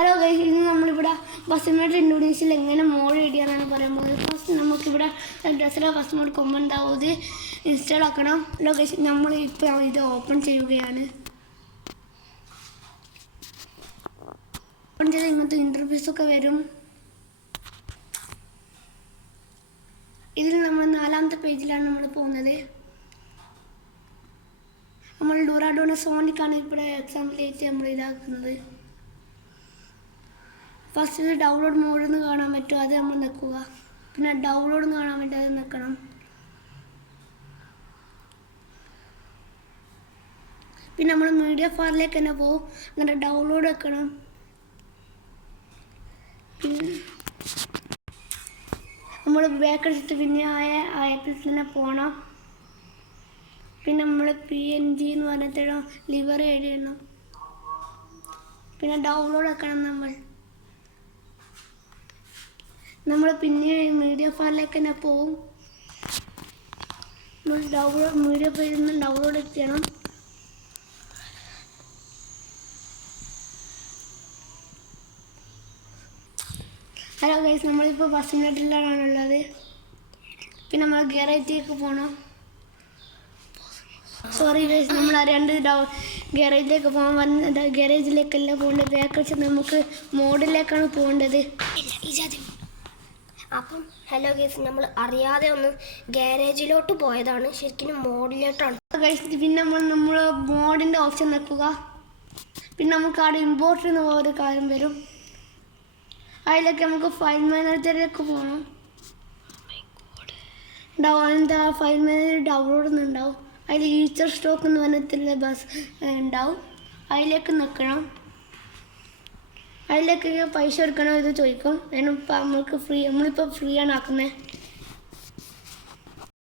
Hello guys, ഇന്ന് നമ്മളിവിടെ ബസ്സിനോട്ട് ഇന്തോനേഷ്യയിൽ എങ്ങനെ മോഡ് ഇടിയാനാണ് പറയാൻ പോകുന്നത്. ഫസ്റ്റ് നമുക്കിവിടെ ഡ്രസ്സിലെ ഫസ്റ്റ് മോഡ് കൊമ്പുണ്ടാവും, ഇത് ഇൻസ്റ്റാൾ ആക്കണം. ഹലോ ഗൈസ്, നമ്മൾ ഇപ്പോൾ ഇത് ഓപ്പൺ ചെയ്യുകയാണ്. ഓപ്പൺ ചെയ്ത് ഇങ്ങനത്തെ ഇൻ്റർഫേസൊക്കെ വരും. ഇതിൽ നമ്മൾ 4ാമത്തെ പേജിലാണ് നമ്മൾ പോകുന്നത്. നമ്മൾ ഡൂറാഡോണ സോണിക്കാണ് ഇവിടെ എക്സാമ്പിളായിട്ട് നമ്മൾ ഇതാക്കുന്നത്. ഫസ്റ്റ് ഡൗൺലോഡ് മോഡ് എന്ന് കാണാൻ പറ്റും, അത് നമ്മൾ നിൽക്കുക. പിന്നെ ഡൗൺലോഡ് എന്ന് കാണാൻ പറ്റും, അത് നിൽക്കണം. പിന്നെ നമ്മൾ മീഡിയ ഫയലിലേക്ക് തന്നെ പോകും. അങ്ങനെ ഡൗൺലോഡ് വെക്കണം. പിന്നെ നമ്മൾ ബാക്ക് അടിച്ചിട്ട് പിന്നെ ആപ്പിൽ തന്നെ പോകണം. പിന്നെ നമ്മൾ PNG എന്ന് പറഞ്ഞിട്ട് ലിവർ എഴുതണം. പിന്നെ ഡൗൺലോഡ് വെക്കണം. നമ്മൾ പിന്നെ മീഡിയ ഫയലിലേക്ക് തന്നെ പോവും. മീഡിയ ഫയലിൽ നിന്ന് ഡൗൺലോഡ് ചെയ്യണം. ഹലോ ഗൈസ്, നമ്മളിപ്പോൾ ബസ്സിനട്ടിലാണുള്ളത്. പിന്നെ നമ്മൾ ഗാരേജിലേക്ക് പോകണം. സോറി ഗൈസ്, നമ്മൾ അറിയാണ്ട് ഗാരേജിലേക്ക് പോകാൻ ഗാരേജിലേക്കല്ല പോകേണ്ടത്. ബാക്ക് നമുക്ക് മോഡിലേക്കാണ് പോകേണ്ടത്. അപ്പം ഹലോ ഗൈസ്, നമ്മൾ അറിയാതെ ഒന്ന് ഗാരേജിലോട്ട് പോയതാണ്, ശരിക്കും മോഡിലോട്ടാണ്. പിന്നെ നമ്മൾ മോഡിൻ്റെ ഓപ്ഷൻ നിൽക്കുക. പിന്നെ നമുക്ക് അവിടെ ഇമ്പോർട്ട് എന്ന് ഒരു കാര്യം വരും. അതിലേക്ക് നമുക്ക് ഫയൽ മാനേജറിലേക്ക് പോകണം. എന്താ ഫയൽ മാനേജർ ഡൗൺലോഡ് ഒന്നുണ്ടാവും. അതിൽ ഈച്ചർ സ്റ്റോക്ക് എന്ന് പറഞ്ഞിട്ടുള്ള ബസ് ഉണ്ടാവും. അതിലേക്ക് നിൽക്കണം. അതിലേക്ക് പൈസ എടുക്കണോ ഇത് ചോദിക്കും. നമ്മളിപ്പോൾ ഫ്രീ ആണ് ആക്കുന്നത്.